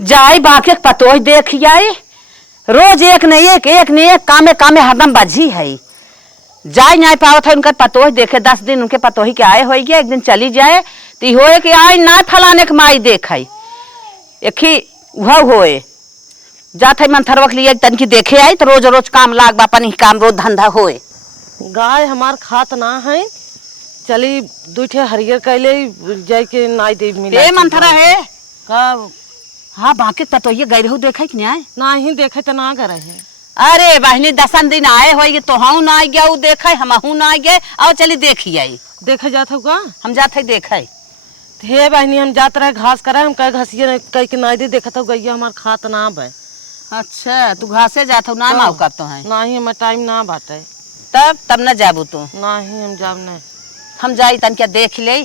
जाए बाकी पतोह देख जाए रोज एक न एक कामे कामे हरदम बजी है। जाए नहीं पावत है उनका पतोह देखे 10 दिन उनके पतोही के आए हो गए एक दिन चली जाए तो हो कि आए ना फलाने के माई देख एक ही वह होए जात है मंथरवा के लिए तन की देखे आई तो रोज रोज काम लाग बापन ही काम रोज धंधा होए। गाय हमार खात ना है चली दूठे हरियर कैले जाय के नाई दे मिला ए मंथरा है का। हाँ बाकी पतोही गए रहू देखे कि नहीं ना ही देखे तो ना करे है। अरे बहनी 10 दिन आए हो तो हम ना गया देखे हमहू ना गए और चली देखी आई देखे जात हो का हम जाते है देखे हे बहनी हम जात रहे घास करे हम कह घसिए कह के नाई दे देखत हो गैया हमार खात ना बे। अच्छा तू घासे जात हो ना मौका तो है ना ही हमार टाइम ना बाटे तब न जाबू तू ना ही हम जाब नहीं हम जाई तन क्या देख ले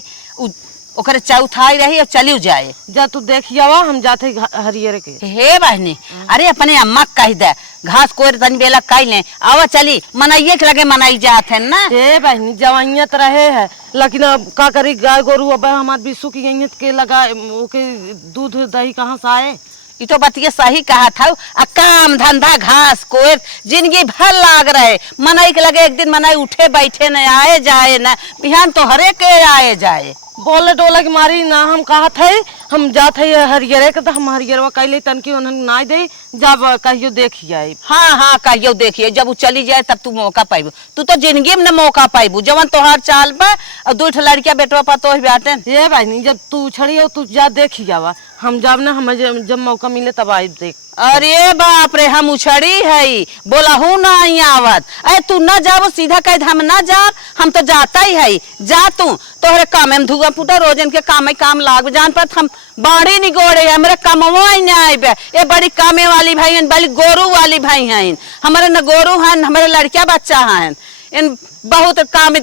ओकरे चौथाई रही और चली जाए जा तू देखियावा हम जाते हरियर के। हे बहनी अरे अपने अम्मा कह दे घास कोर तन बेला कह ले आवा चली मनाइए के लगे मनाई जात है ना। हे बहनी जवानियत रहे है लेकिन अब का करी गाय गोरू अब हमार बिसु की यहियत के लगा ओके दूध दही कहाँ से आए। ये तो बतिया सही कहा था काम धंधा घास कोर जिंदगी भर लाग रहे मनाई के लगे एक दिन मनाई उठे बैठे न आए जाए न बिहान तो हरे के आए जाए बोले डोले की मारी ना हम कहा थे हम जाते हरियरे के तो हम हरियरवा कैले तन की उन्हें ना दे जब कहियो देखी जाए। हाँ हाँ कहियो देखिए जब वो चली जाए तब तू मौका पाइबू तू तो जिंदगी में न मौका पाइबू जवन तोहार चाल बा और 2 लड़किया बेटवा पा तो बाटे ये भाई जब तू छड़ी हो तू जा देखी जावा हम जब ना हमें जब मौका मिले तब आई देख। अरे बाप रे हम उछड़ी है बोला हूँ ना आवत अरे तू न जाओ सीधा कह हम ना जा हम तो जाता ही है जा तू तोहरे काम में धुआ फूटा रोजन के काम लाग जान पर हम बाड़ी नहीं गोड़े हमारे कमवा ही नहीं आए ये बड़ी कामे वाली भाई बड़ी गोरू वाली भाई हैं हमारे न गोरू हैं हमारे लड़किया बच्चा हैं इन बहुत काम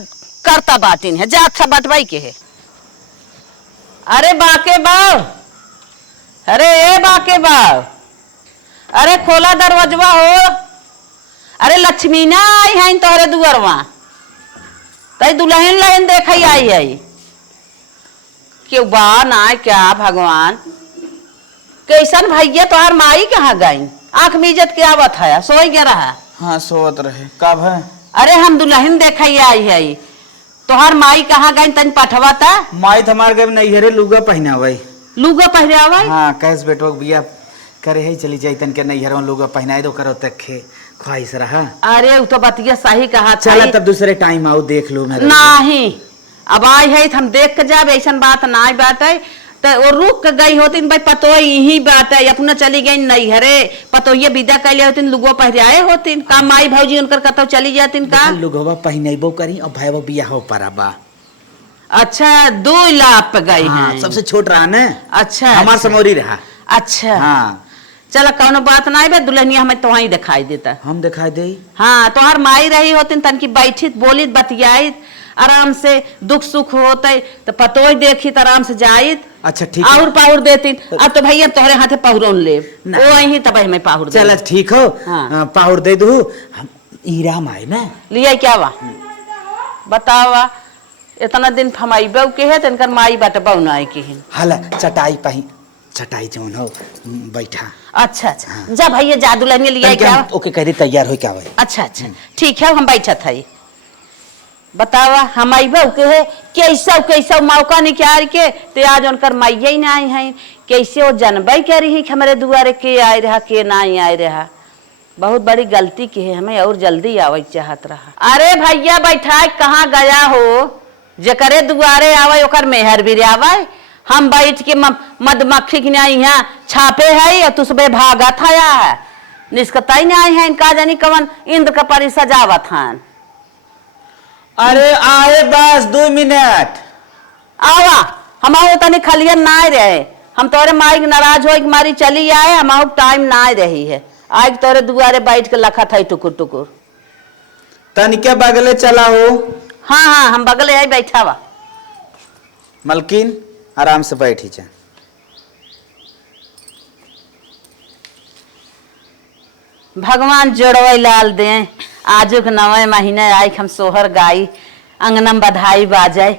करता बाटिन है जा अच्छा बटवाई के है। अरे बाके बाव अरे ए बाके बाव अरे खोला दरवाजवा हो अरे लक्ष्मी ना आई है तोहरे दुआरवा तई दुल्हन लहन देख आई है क्यों बा ना क्या भगवान कैसन भैया तोहर माई कहाँ गई आंख में इज्जत के आवत है सोई गया रहा। हाँ सोवत रहे कब है। अरे हम दुल्हन देख आई है तोहर माई कहाँ गई तन पठवा था माई हमार गए नैहरे लुगा पहना भाई लुगा पहरे आवा हाँ कैस बेटो बिया करे है चली जाई तन के नैहर में लुगा पहनाए दो करो तक ख्वाहिश रहा। अरे वो तो बतिया सही कहा चला तब दूसरे टाइम आओ देख लो मेरे नहीं अब आई है हम देख के जाब ऐसा बात ना बात है तो वो रुक के गई होती भाई पतो यही बात है अपना चली गई नैहरे पतो ये विदा कैले होती लुगो पहराए होती का माई भौजी उनकर कतो चली जाती का लुगवा पहनेबो करी और भाई बिया हो पराबा। अच्छा 2 लाख पे गई है सबसे छोट रहा ना। अच्छा हमार समोरी रहा। अच्छा हाँ चलो कौनो बात ना है दुल्हनिया हमें तो ही दिखाई देता हम दिखाई दे। हाँ तोहर माई रही होती तन की बैठी बोली बतियाई आराम से दुख सुख होते तो पतो ही देखी आराम से जाई। अच्छा ठीक और पाहुर देती अब तो भैया तोहरे हाथे पाहुरों ले वो ही तब हमें पाहुर दे। चल ठीक हो हाँ। पाहुर दे दू ईराम आए ना लिया क्या वा बतावा इतना दिन फमाइबे के है तनकर माई बाटे बउना के है हला चटाई पही चटाई जौन हो बैठा। अच्छा अच्छा जा भैया जा दुल्हनिया लिया क्या ओके कह दे तैयार हो क्या भाई। अच्छा अच्छा ठीक है हम बैठा था बतावा हम आइबे के है कैसा कैसा मौका निकाल के ते आज उनकर माइया ही ना आई है कैसे वो जनबे करी है हमारे दुआरे के आए रहा के ना आए रहा बहुत बड़ी गलती की है हमें और जल्दी आवे चाहत रहा। अरे भैया बैठा कहाँ गया हो जकरे दुआरे आवे ओकर मेहर भी आवे हम बैठ के मधुमक्खी के यहाँ छापे है तू सुबह भागा था है निष्कताई नहीं आई है इनका जानी कवन इंद्र का परी सजावत हन। अरे आए बस 2 मिनट आवा हम तनी खलियन ना रहे हम तोरे माई नाराज हो मारी चली आए हम टाइम ना रही है आज तोरे दुआरे बैठ के लखा था टुकुर टुकुर तनिके बगले चला हो। हाँ हाँ हम बगले आई बैठा वा मलकिन आराम से बैठी जा। भगवान जोड़वे लाल दे आजू के 9वें महीने आई हम सोहर गाई अंगनम बधाई बाजाए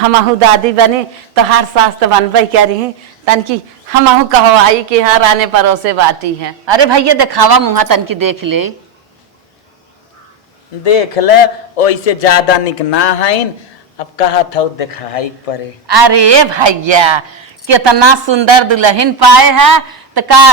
हमहू दादी बनी तो हर सास तो बनबे करी तन की हमहू कहवाई कि हाँ राने परोसे बाटी है। अरे भैया दिखावा मुहा तन की देख ले। देख ले ओइसे ज्यादा निक ना हईन, अब कहा था दिखाई परे। अरे भैया कितना सुंदर दुल्हन पाए है तो का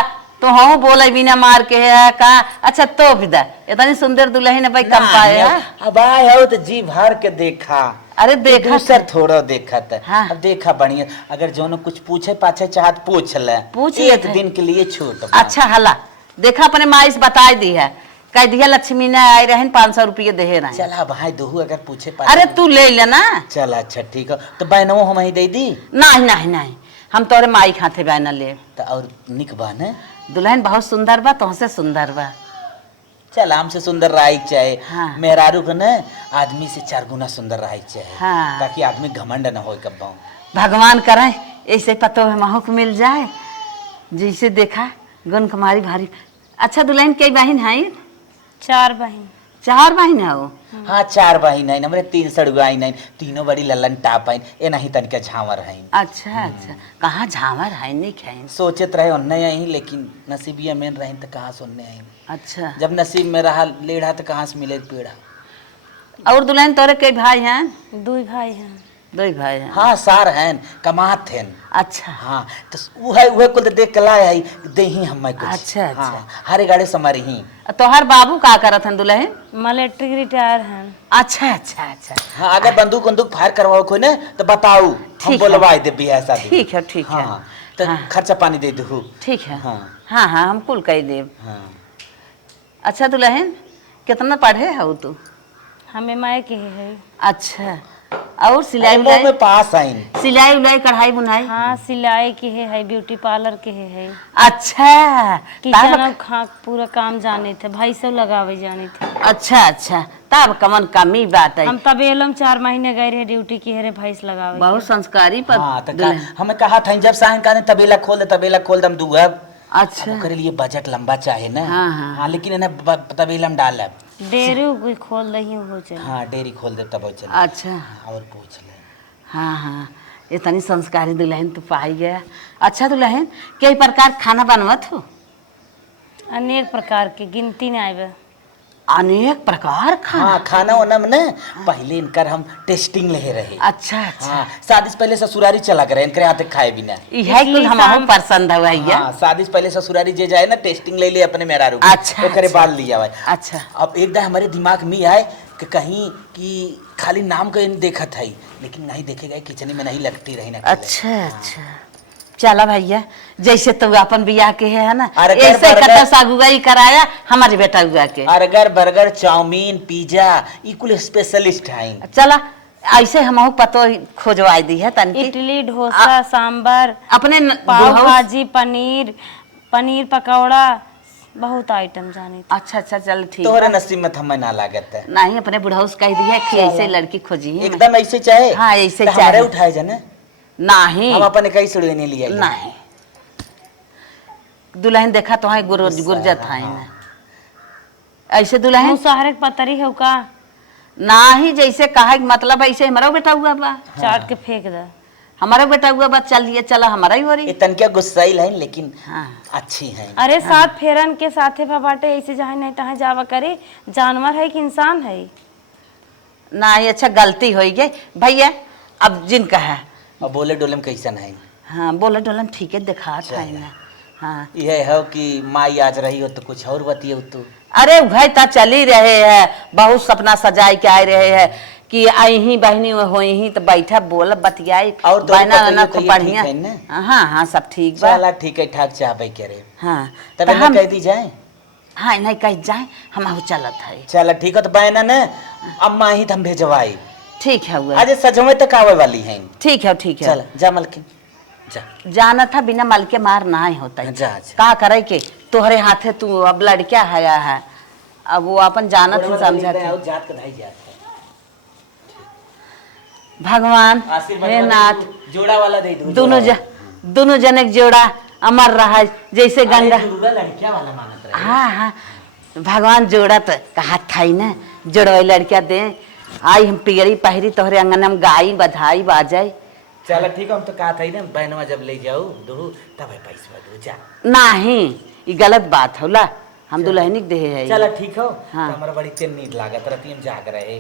तो हम बोले बिना मार के है का। अच्छा तो विदा इतनी सुंदर दुल्हन है भाई कम पाए है। अब आए हो तो जी भर के देखा। अरे देखा सर थोड़ा देखा था। हाँ। अब देखा बढ़िया, अगर जो कुछ पूछे पाछे चाहत पूछ ले, पूछ एक लेते। दिन के लिए छूट बा। अच्छा हला देखा अपने माई से बता दी है कह दिया लक्ष्मी ने आए रहे 500 रुपये दे रहे। चला भाई दोहू अगर पूछे पाछे। अरे तू ले लेना। चल अच्छा ठीक है, तो बहनों हम ही दे दी। नहीं नहीं नहीं हम तोरे माई खाते बहना ले। तो और निक बन है दुल्हन बहुत सुंदर बा तुमसे सुंदर बा। चल हमसे सुंदर रही चाहे। हाँ। मेहरारू को न आदमी से 4 गुना सुंदर रही चाहे। हाँ। ताकि आदमी घमंड न हो कब। भगवान करे ऐसे पतो है महक मिल जाए जैसे देखा गुण कुमारी भारी। अच्छा दुल्हन कई बहन है? 4 बहन। 4 बहन है वो? हाँ 4 बहिन है, हमरे 3 सड़ुआई नहीं, तीनों बड़ी ललन टाप है, ए नहीं तनिका झांवर है। अच्छा अच्छा कहाँ झावर है नहीं खाइन। सोचत रहे उन्ने आई, लेकिन नसीबिया में रही तो कहाँ सुनने आई। अच्छा जब नसीब में रहा लेढ़ा तो कहाँ से मिले पेड़ा। और दुल्हन तोरे कई भाई हैं? 2 भाई हैं। 2 भाई हैं। हाँ सार हैं कमात हैं। अच्छा हाँ तो वह कुल देख के लाए आई दे ही हम कुछ। अच्छा अच्छा हाँ, हरे गाड़े समारी ही। तोहर बाबू का करत हन दुल्हन? मिलिट्री रिटायर हैं। अच्छा अच्छा अच्छा हाँ अगर बंदूक बंदूक फायर करवाओ कोई ने तो बताओ, हम ठीक है। बोलवाए दे बियाह शादी। ठीक है ठीक है। हाँ तो हाँ। खर्चा पानी दे दो। ठीक है। हाँ हाँ हाँ हम कुल कह देव। हाँ अच्छा दुल्हन कितना पढ़े हो तू? हमें माय के है। अच्छा और सिलाई एमओ उलाई? में पास आइन। सिलाई उलाई कढ़ाई बुनाई? हाँ सिलाई के है, ब्यूटी पार्लर के है। अच्छा किचन तब और खा पूरा काम जाने थे, भाई सब लगावे जाने थे। अच्छा अच्छा तब कमन कमी बात है। हम तब एलम 4 महीने गए रहे ड्यूटी की है भैंस लगावे। बहुत संस्कारी पर हाँ तो दुल्हन। हमें कहा था जब सायंकाल तबेला खोल दम दूगब। अच्छा अब ओकरे लिए बजट लंबा चाहे ना। हाँ, हाँ। हाँ लेकिन इन्हें तबेला में डालब। डेरी कोई खोल रही हो चल। हाँ डेयरी खोल दे तब चल। अच्छा और पूछ ले। हाँ हाँ इतनी संस्कारी दुल्हन तू पाई गया। अच्छा दुल्हन कई प्रकार खाना बनवत हो? अनेक प्रकार के गिनती नहीं आवे। अनेक प्रकार खाना? हाँ खाना वाना में ना पहले इनकर हम टेस्टिंग ले रहे। अच्छा अच्छा हाँ शादी से पहले ससुरारी चला करे, इनके हाथ खाए बिना। यह कुल हमहु पसंद है भैया। हाँ शादी से पहले ससुरारी जे जाए ना टेस्टिंग ले ले अपने मेहरारू के। अच्छा, ओकरे अच्छा। बाद लिया भाई। अच्छा अब एक दिन हमारे दिमाग में आए कि कहीं कि खाली नाम का देखा था ही, लेकिन नहीं देखेगा किचन में नहीं लगती रही ना। अच्छा अच्छा चला भैया जैसे तो अपन बियाह के है ना अरे कर ऐसे बर्गर। कता सागुगाई कराया हमारे बेटा हुआ के। बर्गर बर्गर चाउमीन पिज्जा ई कुल स्पेशलिस्ट हैं। चला ऐसे हमहु पतो खोजवाई दी है तनकी। इडली डोसा सांबर अपने पाव बुढ़ऊ- भाजी पनीर पनीर पकौड़ा बहुत आइटम जाने थे। अच्छा अच्छा चल ठीक तोहरे है। नसीब में थम्मा ना लागत है। नहीं अपने बुढ़ऊ से कह दिया कि ऐसे लड़की खोजी है। एकदम ऐसे चाहे। हाँ, ऐसे तो चाहे। हमारे उठाए जाने नहीं हम अपने कई सड़े नहीं लिया। नहीं दुल्हन देखा तो है गुरजत है हाँ। ना ऐसे दुल्हन मुसहर के पतरी है का नहीं जैसे कहा मतलब ऐसे हमारा बेटा हुआ बा चाट के फेंक दे। हमारा बेटा हुआ बा चल लिए चला हमारा ही हो रही। इतन क्या गुस्साइल है लेकिन हाँ अच्छी है। अरे 7 फेरन के साथे बाटे ऐसे जहाँ नहीं तहाँ जावा करे। जानवर है कि इंसान है? नहीं अच्छा गलती हो गई भैया अब जिनका है। अब बोले डोले में कैसन है? हाँ बोला डोलन ठीक है दिखा था ना। हाँ यह है कि माई आज रही हो तो कुछ और बतियो तू। अरे भाई ता चल ही रहे हैं बहुत सपना सजाए के आए रहे हैं कि आई ही बहनी हो ही तो बैठा बोल बतियाई और तो बहना पतोहिया ना तो खूब ये बढ़िया। ठीक है ना? हाँ हाँ सब ठीक बा। चला ठीक है ठाक चाहबे करे। हाँ तब तो इन्हें हम कह दी जाए। हाँ नहीं कह जाए हम चलत है। चला ठीक है तो बहना ने अम्मा ही हम भेजवाई। ठीक है हुआ आज सजवे तक आवे वाली हैं। ठीक है ठीक है। चल जा मलकिन जा। जाना था बिना मल के मार ना ही होता है। जा, जा। का करे के तोहरे हाथे तू अब लड़किया है अब वो अपन जानत ही समझत है। जात के भाई जात है। भगवान आशीर्वाद हे वाला नाथ दे दू, जोड़ा वाला दे दू। दोनों जने के जोड़ा अमर रहा जैसे गंगा। लड़किया वाला मानत रहे। हाँ हाँ भगवान जोड़ा तो कहा था ही ना जोड़ो लड़किया दे आई हम पियरी पहिरी तोहरे अंगन में गाई बधाई बाजाई। चल ठीक है, हम तो कहा था ही ना बहनवा जब ले जाऊ दो तब है पैसा दो जा। नहीं ये गलत बात होला, हम दुल्हनी के देहे है। चल ठीक हो। हाँ। तो हमारा बड़ी तेल नींद लागत रहती, हम जाग रहे।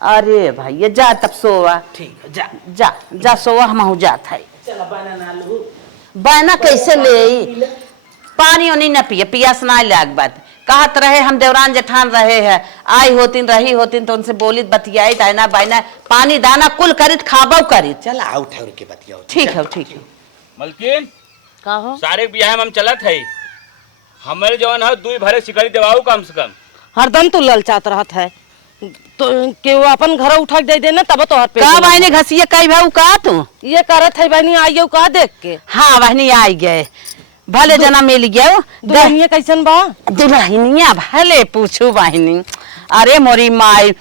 अरे भाई ये जा तब सोवा। ठीक है जा। जा जा सोवा, हम जात है। चल बना ना लू। बहना कैसे ले पानी ओनी न पिए, पियास ना लाग बात कहत रहे। हम देवरान जेठान रहे हैं, आई होतिन रही होतिन तो उनसे बोली बतियाई ताइना बाइना पानी दाना कुल करित खाबो करित। चल आओ ठहर के बतियाओ। ठीक है ठीक है। मलकिन का हो सारे बियाह में हम चलत है, हमारे जवान है दुई भरे सिकड़ी देवाऊ कम से कम। हरदम तू ललचात रहत है तो के वो अपन घर उठा के दे देना तब तो हर पे का बहनी घसिए कई भाऊ का तू ये करत है बहनी आइयो का देख के। हाँ बहनी आई गए, भले जना मिल गया। दुल्हनिया कैसन बा? दुल्हनिया भले पूछू बहनी। अरे मोरी माई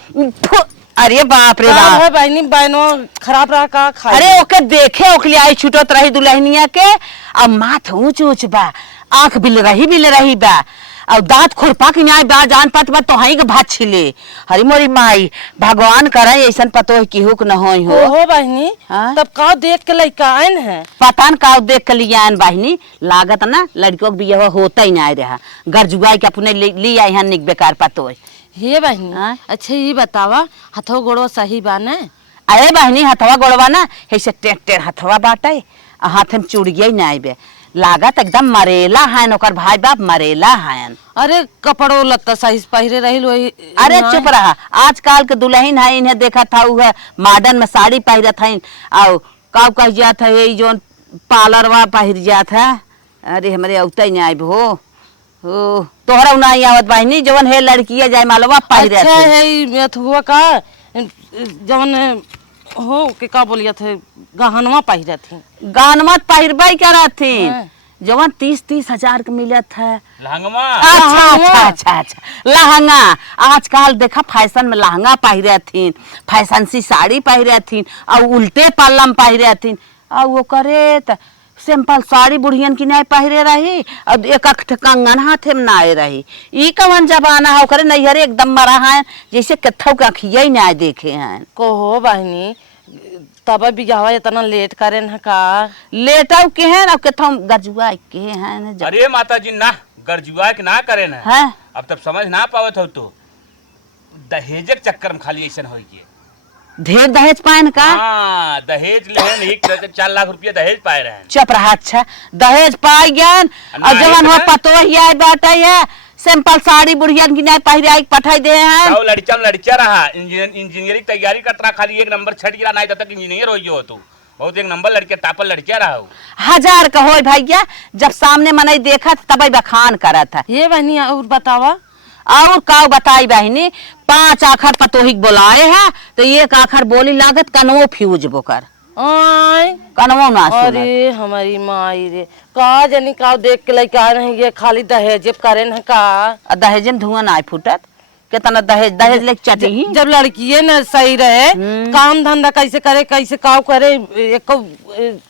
अरे बाप रे का बाप। है बहनी बहनो खराब रहा का खाई? अरे ओके देखे ओकले आई छुटत रही दुल्हनिया के, अब माथ ऊंच ऊंच बा, आंख बिल रही बा, और दांत खुरपा के न्याय बा, जान पात बा तो हाई के भात छिले। हरी मोरी माई भगवान करे ऐसन पतो की हुक न होई हो। हो बहनी हाँ? तब का देख के लइका आइन है? पता न का देख के लिया आन बहनी, लागत ना लड़कियों के बियाह होता ही ना रहा, गरजुआई के अपने लिया यहाँ निक बेकार पतो। हे बहनी हाँ? अच्छा ये बतावा हथो गोड़ो सही बा ने? अरे बहनी हथवा गोड़वा ना ऐसे टेढ़ टेढ़ हथवा बाटे, हाथ में चूड़िया ना आइबे, लागत एकदम मरेला है, ओकर भाई बाप मरेला है। अरे कपड़ो लत्ता सही से पहिरे रही वही। अरे चुप रहा, आजकल के दुल्हन है इन्हें देखा था वह मॉडर्न में साड़ी पहिरत है, और का कह जात है ये जो पार्लरवा पहिर जात है। अरे हमारे औता ही नहीं आइब हो तोहरा नहीं आवत बहनी, जवन है लड़किया जाय मालवा पहिरत अच्छा है। है ये हुआ का जवन हो के का बोलिया थे गहनवा पहिरत थी। गानमत पहिरबई करत थी, हाँ। जवन 30-30 हजार के मिलत है। लहंगमा अच्छा लहंगा आजकल देखा फैशन में लहंगा पहिरे थीन, फैशन सी साड़ी पहिरे थीन, और उल्टे पल्ला में पहिरे थीन, और वो करे त सिंपल साड़ी बुढ़ियन की नहीं पहिरे रही, और एक अख कंगन हाथे में ना रही। ई कवन जमाना है करे नैहरे एकदम मरा है जैसे कथौ के अखिया ही ना देखे हैं। को हो बहनी तब बियाह इतना लेट करे न का? लेटौ के हैं और कथौ गजुआ के हैं। अरे माता जी ना गरजुआ के ना करे ना, हैं अब तब समझ ना पावत हो तो दहेज के चक्कर में खाली ऐसा हो गए। ढेर दहेज पायन का? हाँ दहेज लेहन एक 4 लाख रुपया दहेज पाए रहे। चुप रहा। अच्छा दहेज पाई गन और जवन हो पतो ही आई बात है, सिंपल साड़ी बुढ़ियन की नहीं पहिरे आई पठाई दे हैं। तो लड़का रहा इंजीनियरिंग तैयारी करता, खाली एक नंबर छट गिरा नहीं तब तक इंजीनियर हो गयो तू। बहुत एक नंबर लड़के टापल लड़किया रहा हो। 1000 का हो भैया, जब सामने मनई देखा तब बखान करा था। ये बहनी और बतावा और का बताई बहनी, 5 आखर पतोहिक बोलाए है तो एक आखर बोली लागत कनवो फ्यूज बोकर कनवो ना सुनत। अरे हमारी माई रे का जानी का देख के लइका आ रही है, खाली दहेज करे न का? दहेज में धुआं ना फूटत, कितना दहेज लेके चटी। जब लड़किए न सही रहे काम धंधा कैसे करे कैसे काव करे, एक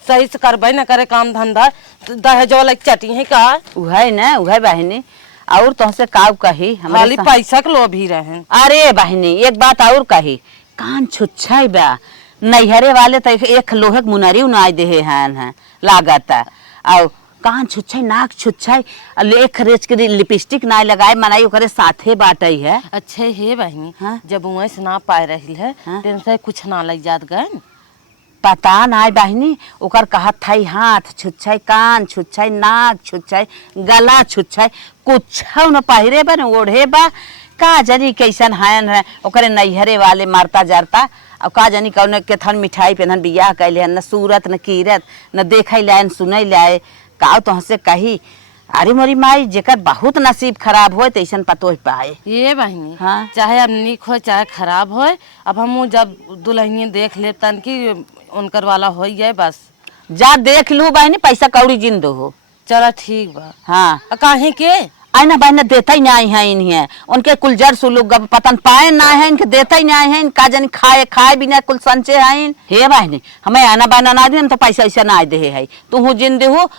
सही से करबे न करे काम धंधा, दहेज वाला चटी है का? उहे न उहे बहनी, और तुमसे काव कही खाली पैसा के लोभ ही रहे। अरे बहनी एक बात और कही, कान छुच्छाई बा नैहरे वाले तो एक लोहे के मुनरी उनाई देहे हैं लागत, और कान छुच्छाई नाक छुच्छाई एक रेच के लिपस्टिक ना लगाए मनाई ओकरे साथे बाटई है। अच्छे हे बहनी हाँ? जब वहीं से ना पाए रही है हाँ? टेंशन कुछ ना लग जात गए। पता ना बहनी ओकर कहत थाई हाथ छुच्छाई, कान छुच्छाई, नाक छुच्छाई, गला छुच्छाई, कुछ न पहिरे बा न ओढ़े बा, का जानी कैसन हायन है ओकरे नैहरे वाले मारता जारता, अब का जानी कौन केथन मिठाई पेनहन बियाह कैले न सूरत न कीरत न देखै लाए न सुनै लाए, का तो हंसे कही। अरे मोरी माई जेकर बहुत नसीब खराब हो तैसन पतो ही पाए। ये बहनी हाँ? चाहे अब निक हो चाहे खराब हो, अब हम जब दुल्हनिया देख ले तन की उनकर वाला हो जाए बस। जा देख लू बहनी, पैसा कौड़ी जिंदो हो। चला ठीक बा। हाँ काहे के आईना बहन देता ही नहीं है इन्हें, उनके कुल जर सुलूक पतन पाए ना है, इनके देता ही नहीं है, का जानी खाए बिना कुल संचे है। हे बहनी हमें आना बहना ना दे तो पैसा ऐसा ना दे है, तू हूँ जिंदे हो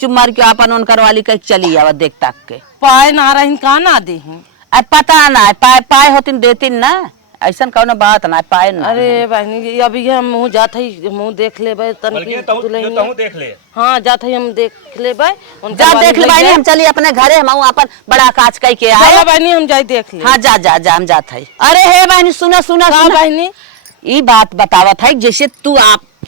चुमार के अपन उनकर वाली कह चली आवा देख तक के। पाए ना रही का ना दे पता ना पाए होती देती ना, ऐसा कौनो बात ना पाए ना। अरे बहनी अभी हम मुँह जात है, मुँह देख लेबै बल्कि तन तहु देख ले। हाँ जात है, हम देख लेबै। जा देख ले बहनी, हम चली अपने घरे, हम अपन बड़ा काज कई के आए। बहनी हम जाई देख ले। हाँ जा जा जा, हम जात है। अरे हे बहनी सुना सुना हाँ सुना बहनी, ई बात बतावत है, जैसे तू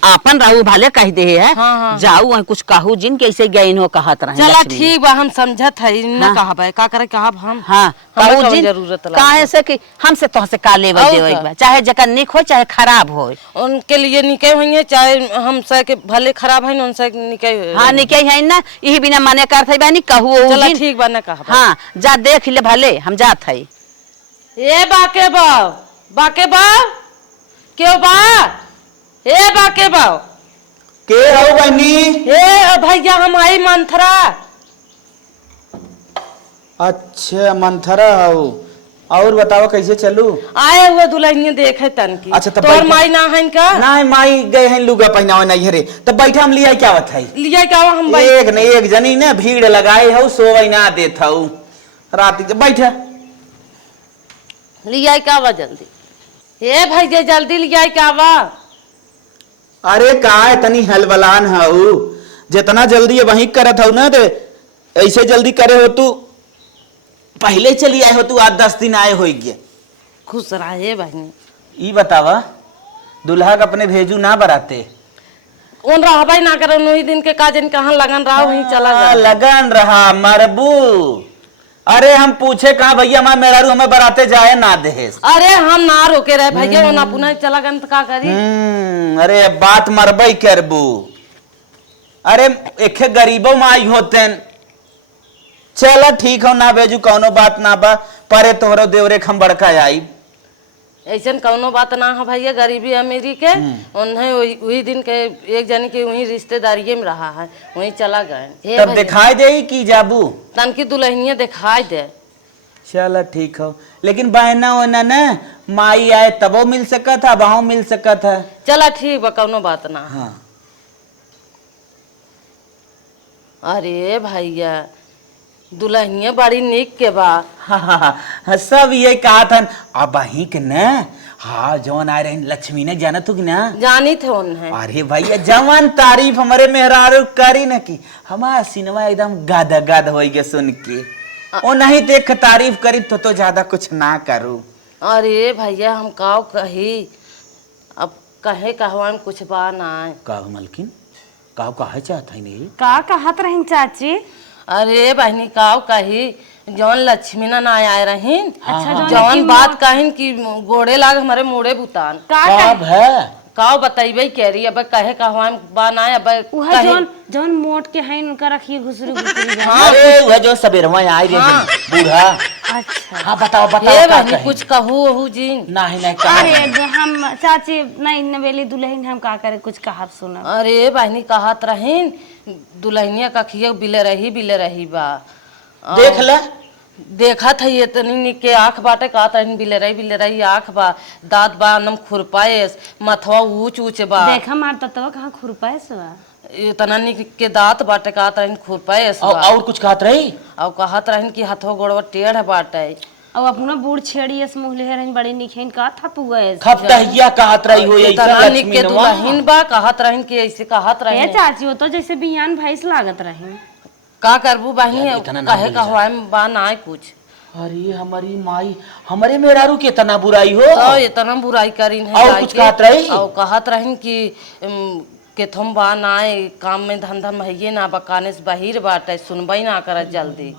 आपन रहू भले कह दे है। हाँ, हाँ। जाऊ वहीं कुछ कहू जिन कैसे गईन हो कहत रहे। चला ठीक बा, हम समझत है न हाँ। कहबै का करे कहब हम। हाँ हमें कहू कौन जिन जरूरत लागल। काहे से कि हमसे तोहसे का लेवे और देवे का? बा, चाहे जकर निक हो चाहे खराब हो। उनके लिए निके होइए, चाहे हम से के भले खराब है उनसे निके। हाँ निके है ना, यही बिना मने करत है बहनी कहू चला जिन। ठीक बा न कहब। हाँ जा देख ले भले, हम जात है। ए बाके बाव, बाके बाव, क्यों बा? ए बाके बाव, के हो बहनी? ए भैया हम आई मंथरा। अच्छा मंथरा हो, और बताओ कैसे चलू? आए हुए दुल्हनिया देखे तन की। अच्छा, तब तोर बैठे। माई ना है का? ना माई गए हैं लुगा पहनावे नहीं रे, तब बैठा हम लिया क्या बात है? लिया क्या हुआ हम भाई? एक न एक जनी ने भीड़ लगाए हो, सोवई ना देत हूँ रात बैठा। लिया क्या हुआ जल्दी? ए भैया जल्दी लिया क्या हुआ? अरे का तनी हलबलान हऊ, जितना जल्दी वही करत हूँ ना, तो ऐसे जल्दी करे हो तू पहले चली आए हो, तू 8-10 दिन आए हो गए। खुश रहे बहनी। ई बतावा दुल्हा के अपने भेजू ना बराते? उन रहबाई ना कर, वही दिन के काजन कहाँ लगन रहा वहीं चला जा। लगन रहा मरबू। अरे हम पूछे कहा भैया हमारे मेहरारू हमें बराते जाए ना देहेस। अरे हम ना रोके रहे भैया, वो ना पुनः चला गन तो का करी। अरे बात मरबई करबू। अरे एक गरीबों माई होते। चलो ठीक हो ना भेजू, कौनो बात ना बा, परे तोहरो देवरे हम बड़का आई। ऐसन कौनो बात ना है भैया, गरीबी अमीरी के उन्हें वही दिन के एक जन के वही रिश्तेदारी में रहा है, वहीं चला गए। तब दिखाई दे की जाबू? तन की दुल्हनिया दिखाई दे। चलो ठीक हो, लेकिन बहना होना न माई आए तबो मिल सकत है, वहां मिल सकत है। चला ठीक बा, कौनो बात ना। हाँ। अरे भैया दुल्हनिया बड़ी निक के बा। हाँ, सब ये कहा था। अब वही के न, हाँ जवन आ रहे लक्ष्मी ने जाना तू कि ना? जानी थे उन्हें। अरे भैया जवन तारीफ हमारे मेहरारू करी न की, हमारा सिनेमा एकदम गादा गाद हो गया सुन के। ओ नहीं देख तारीफ करी तो ज्यादा कुछ ना करूँ। अरे भैया हम काव कही, अब कहे कहवा में कुछ बा ना। काहू मलकिन, काहू कहा चाहता है नहीं? का कहत रही चाची? अरे बहनी काव कही, जौन लक्ष्मी ना आए रहीन। अच्छा, जौन बात कहिन कि गोड़े लाग हमारे मोड़े बुतान। कब है? काव बताइबे कह रही अब कहे कहवा में बा ना। अब उहा जौन जौन मोट के हैं उनका रखिए घुसरू घुसरू। अरे वह जो सबेरवा आई रे बूढ़ा। अच्छा हाँ बताओ हे बताओ का बहनी कही? कुछ कहू ओहू जी। नहीं नहीं कहा। अरे हम चाची नहीं नवेली दुल्हन हम का करे कुछ कहब सुना। अरे बहनी कहत रहीन दुल्हनिया कखिया बिले रही बा। देख ले। देखा था ये तनी निके आँख बाटे का तनी बिले रही आँख बा, दांत बा नम खुरपाएस, मथवा ऊंच ऊंच बा। देखा मार तत्व कहाँ खुरपाए सवा। इतना निके दांत बाटे का तनी खुरपाएस बा। और कुछ कहत रही? और कहत रहीन कि हथवा गोड़वा टेढ़ बाटे। अब अपना बूढ़ छेड़ी इस मुँह ले रही बड़ी निखेन का था पुगए। खपतहिया कहत रही हो इतना ऐसा निके दुल्हन बा, कहत रहीन कि ऐसे कहत ए रहीन। चाची वो तो जैसे बियान भैंस लागत रही। का करबू बहनी, इतना ना कहे बोल जा। कहवा में बा ना कुछ। अरे हमारी माई हमारे मेहरारू के तना बुराई हो। तो इतना बुराई करीन है। और कुछ कहत रही? और कहत रहीन कि केथम बा ना काम में धंधा में ना बकाने से बाहिर बाटे, सुनबई ना करत जल्दी।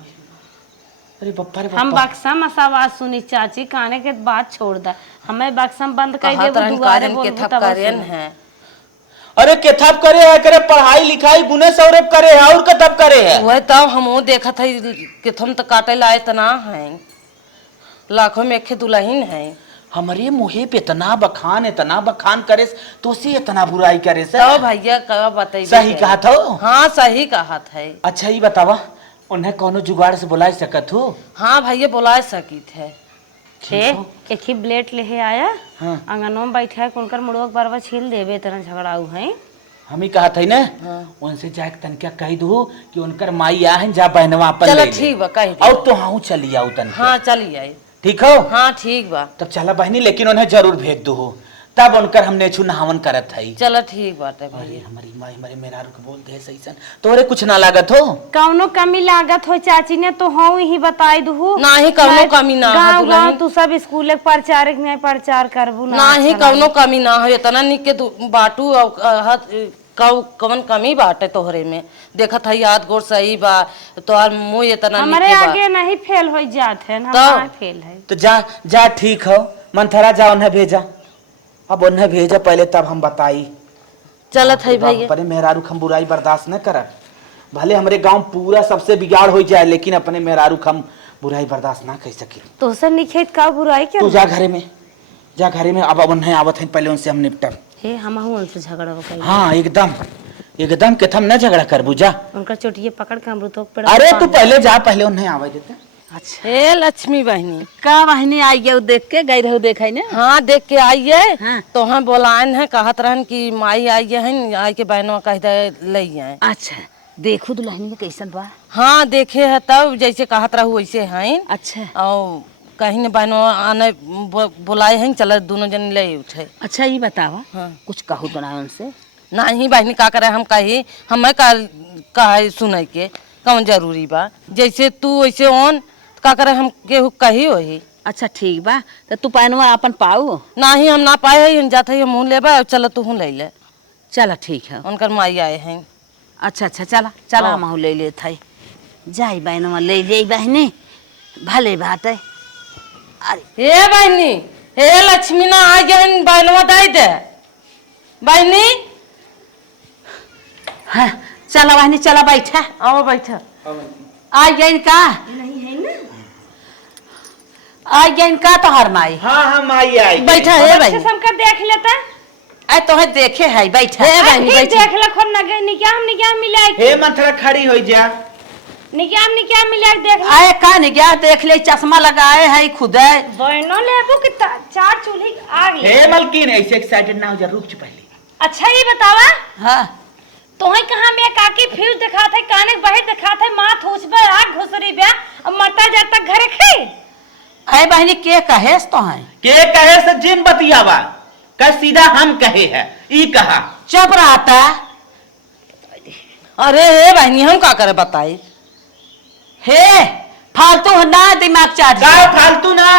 अरे बप्पा रे हम बप्पा। बक्सा में आवाज सुनी चाची, काने के बात छोड़ दा, हमें बक्सा में बंद कर दे कहत रहीन दुआरे काजन बोल के थप करेन है। अरे केथप करे है, करे पढ़ाई लिखाई गुने सौरभ करे है, और कथप करे है। वह तो हमो देखत है केथम तो काटे लाए तना है, लाखों में एक दुल्हन है। हमारे मुहे पे इतना बखान करे तो से इतना बुराई करे से। तो भैया का बताइए। सही कहा था। हाँ सही कहत है। अच्छा ये बतावा उन्हें कोनो जुगाड़ से बुला सकत हो? हाँ भैया बुला सकी थे। एक ही ब्लेड ले आया। हाँ। अंगनों में बैठा है उनकर मुड़वा बरवा छील देवे तरह झगड़ाऊ है। हम ही कहा था ना। हाँ। उनसे जाके तनका कह दो कि उनकर माई आ हैं जा बहनवा अपन चलो ले ले। ठीक बा कह और तो हाँ चली आओ तन। हाँ चलिए आई। ठीक हो? हाँ ठीक बा। तब चला बहनी, लेकिन उन्हें जरूर भेज दो हो, तब उनकर हमने छु नहावन करत है। चलो ठीक बाटे अरे भाई। हमारी माँ हमारे मेरा रुक बोल दे सही सन, तोरे कुछ ना लागत हो? कौनो कमी लागत हो चाची ने तो हाँ ही बताई दू ना ही कौनो कमी ना हो गाँव दुल्हन। गाँव तू सब स्कूल प्रचारक में प्रचार करबू ना ही कौनो कमी ना हो, इतना निक के बाटू कौन कमी बाटे तोहरे में। देखत है याद गोर सही बा, तोहर मुंह इतना हमारे निके बा। आगे नहीं फेल हो जात है, तो? हमारा फेल है। तो जा जा ठीक हो, मंथरा जा उन्हें भेजा, अब उन्हें भेजा पहले तब हम बताई। चलत है भैया। अपने मेहरारू हम बुराई बर्दाश्त न कर, भले हमारे गांव पूरा सबसे बिगाड़ हो जाए, लेकिन अपने मेहरारू हम बुराई बर्दाश्त ना कर सके। तो सर निखेत का बुराई तू क्यों? जा घरे में, जा घरे में, अब उन्हें आवत है पहले उनसे हम निपटब। हे हम उनसे झगड़ा हो गई। हाँ एकदम एकदम के थम न झगड़ा कर बुझा। उनका चोटिये पकड़ के अमृत पे। अरे तू पहले जा, पहले उन्हें आवे देते। अच्छा हे लक्ष्मी बहनी, का बहनी आई गए देख के गई रहो देखा ने। हाँ देख के आइए। हाँ। तो हम बोलायन है, कहत रहन कि माई आई है, आई के बहनवा कह दे ले आए। अच्छा देखो दुल्हनी में कैसन बा। हाँ देखे है, तब जैसे कहत रहू वैसे हैं। अच्छा और कहीं ने बहनवा आने बुलाए हैं, चल दोनों जन ले उठे। अच्छा ये बतावा, हाँ। कुछ कहू तो ना उनसे। नहीं बहनी का करे, हम कही हमें कहे सुने के कौन जरूरी बा, जैसे तू वैसे ओन का करे, हम केहू कही वही। अच्छा ठीक बा, तो तू पहनवा अपन पाऊ। नहीं हम ना पाए हैं, जाते हैं मुँह लेबा, चलो तू ले ले। चला ठीक है। उनकर माई आए हैं। अच्छा अच्छा चला चला, हाँ। हम ले ले थाई जाई बहनवा ले ले बहनी, भले बात है। अरे हे बहनी, हे लक्ष्मी ना आ गए, बहनवा दे दे बहनी। हाँ चला बहनी चला, बैठा आओ बैठा। आ गई का? नहीं है ना? आ गई का तोहर माई? हाँ हाँ माई आई। बैठा है बहनी। हमका देख लेता। आई तोहे देखे है, बैठा हे बहनी फिर बैठा। देख ले खोन नगे निकाम मिला हे मंथरा खड़ी हो जा। निकाम मिला देख ले। आए का नहीं गया देख ले, चश्मा लगाए है खुद। बहनों लेबू कि चार चूल्ही आ गई। हे मलकिन ऐसे एक्साइटेड ना हो जा, रुक जा पहले। अच्छा ये बतावा, हाँ तोहे कहाँ में काकी फ्यूज दिखा थे, काने बहे दिखा थे, माथ हुसबे आग घुसरी बे, अब मरता जाता घरे खे। अरे बहनी के कहे तो है? के कहे से जिन बतियावा, का सीधा हम कहे है, ई कहा। चुप रहता। अरे हे बहनी हम का करे बताई। हे फालतू ना दिमाग चार्ज, का फालतू ना,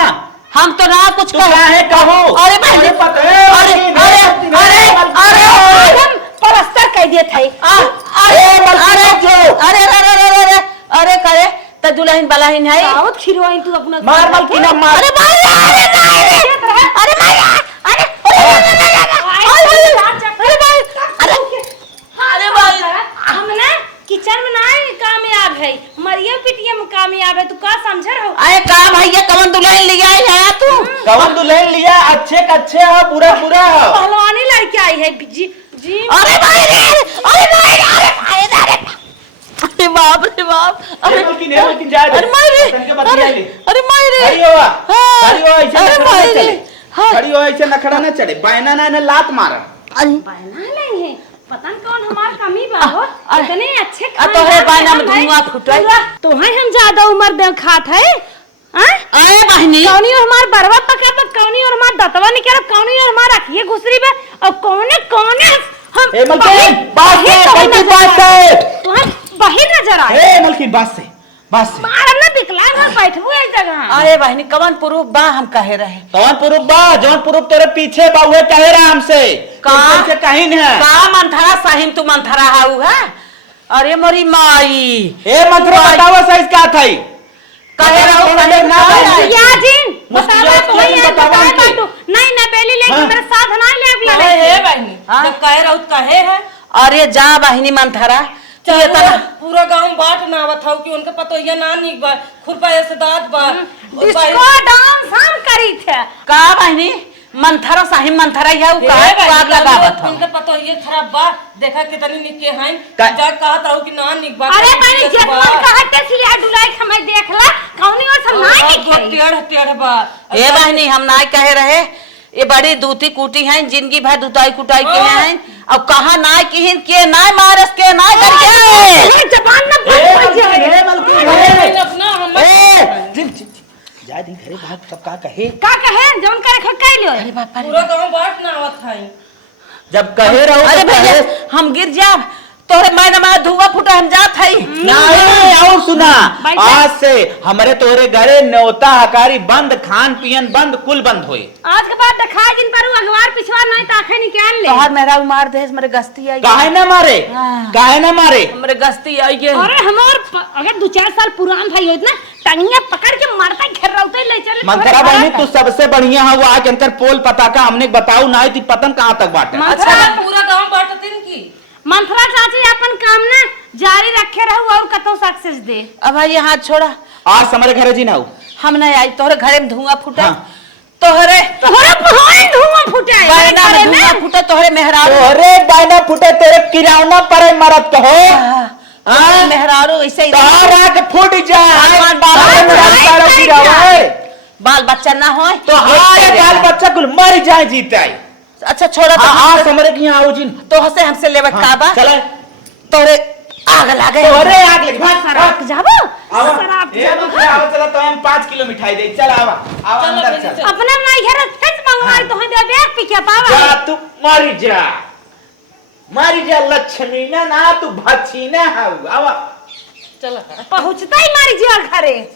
हम तो ना कुछ तू काहे कहो। अरे बहनी, अरे पता है, अरे अरे अरे अरे हम पलस्तर कह दिए थे। अरे अरे अरे अरे अरे करे त दुल्हन बलाहिन है। बहुत खिरवाई तू अपना। मार मलकिना मार। अरे मार अरे मार अरे हम ना किचन में ना कामयाब है, मरिया पिटिया में कामयाब है, तू का समझ रहो? अरे का भैया कवन दुल्हन लिया है तू? कवन दुल्हन लिया, अच्छे का अच्छे हो, बुरा बुरा हो। पहलवानी लड़की आई है जी जी। अरे भाई रे, अरे भाई अरे बाप रे बाप, अरे मलकिन जा अरे मारे, अरे मारे, खड़ी हो, हाँ, खड़ी हो, ऐसे अरे नखरा न मारे, चले। हाँ। खड़ी हो, ऐसे नखरा न चढ़े, बैना ना लात मारा। अरे बहना नहीं है, पता नहीं कौन हमार कमी बा हो, इतने अच्छे खाए। तोहरे बायना में धुआं फुटाई। तो है हम ज्यादा उम्र दे खात है। अरे बहनी कौनी और हमार बरवा पका पक, कौनी और हमार दतवा निकल, कौनी और हमार अखिए घुसरी बे, और कौने कौने हम ए मलकिन बात से, गलती बात से। तो हम बाहर नजर आए। ए मलकिन बात से, बात से। मार ना विकलांग हम बैठबू एक जगह। अरे बहनी कवन पुरुष बा हम कहे रहे? कौन पुरुष बा? जौन पुरुष तेरे पीछे बा हुए कहे रहा हमसे। का? से कहीं न है। का मंथरा साहिम तू मंथरा हाउ है? अरे मोरी माई ए मंथरा बतावा सही का थई। कहे रहो कहे ना या जिन बतावा तो है, बतावा बाटू नहीं ना बेली ले मेरे साथ ना ले अरे ले। हे बहनी, जब कहे रहो कहे है। अरे जा बहनी मंथरा, तू चलो, इतना पूरा गांव बाट ना बताओ कि उनके पतोहिया ना निक बा, खुरपा ऐसे दांत बा। डिस्को डांस हम करी थे। का बहनी मंथरा साहिम मंथरा है उ का हे बहनी, आग लगावत उनके हम। पतोहिया खराब बा, देखा कितनी निक के हैं। का- जा कहत रहो कि ना निक बा। अरे मैंने जेठ मन कहते सिलिया डुलाई समय देखला कौनी और सब ना निकले। टेढ़ टेढ़ बा। ए बहनी हम ना कहे रहे, ये बड़ी दूती कुटी हैं, जिंदगी भर दुताई कुटाई के हैं। अब कहा ना किहिन के ना मारस के ना करके जबान ना ए बंद मलकिन, ए मलकिन, बहनी, अपना हम ए जिन जा दी घरे भाग। तब का कहे का कहे जौन करे खो कह लियो पूरा गांव बाट ना आवत है। जब कहे रहो अरे तो भैया कहे। हम गिर जाब तोहरे मैडम धुआं फूटा हम जात हई नहीं और सुना बैठे। आज से हमारे तोहरे घरे न्योता हकारी बंद, खान पियन बंद, कुल बंद होए। आज के बाद देखा जिन पर अगवार पिछवार नहीं ताखे निकाल ले तोहर मेरा मार दे मेरे गस्ती आई काहे ना मारे, हाँ। काहे ना मारे। हमरे गस्ती आई गे अरे हमार अगर 2-4 साल पुरान भाई होत ना टंगिया पकड़ के मारता घेरौते ले चले मंथरा बहनी तू सबसे बढ़िया है वो आके अंतर पोल पताका हमने बताऊ ना थी पतन कहाँ तक बाटे। अच्छा पूरा गांव बांटतिन की मंथरा चाची अपन काम ना जारी रखे रहू और कतो सक्सेस दे। अब भाई हाथ छोड़ा आज हमारे घर जी ना हो। हम नहीं आई तोहरे घरे में धुआं फूटा हाँ। तोहरे तोहरा भाई धुआं फुटे बैना में धुआं फूटा तोहरे मेहरारू तोहरे बायना फुटे तेरे किराना पर मरत हो। तोहरे मेहरारू ऐसे ही तोहरा के फूट जाए भगवान बाबा तोहरे मेहरारू तारो गिरावे। बाल बच्चा ना हो तो हारे बाल बच्चा कुल मर जाए जीते। अच्छा छोड़ा तो आज हमारे के यहाँ आओ जिन तो हसे हमसे लेवे काबा चले तोरे आग लागे तोहरे आग लगी भाग शराब जाबो आवा शराब ये मुझे आओ चला तो हम 5 किलो मिठाई दे चल आवा आवा चलो, अंदर चलो, चल अपने माई घर फेंस मंगवाई तो दे बैग पी के पावा जा तू मर जा लक्ष्मी ना तू भछी ना आवा चलो पहुंचता ही मारी जी घरे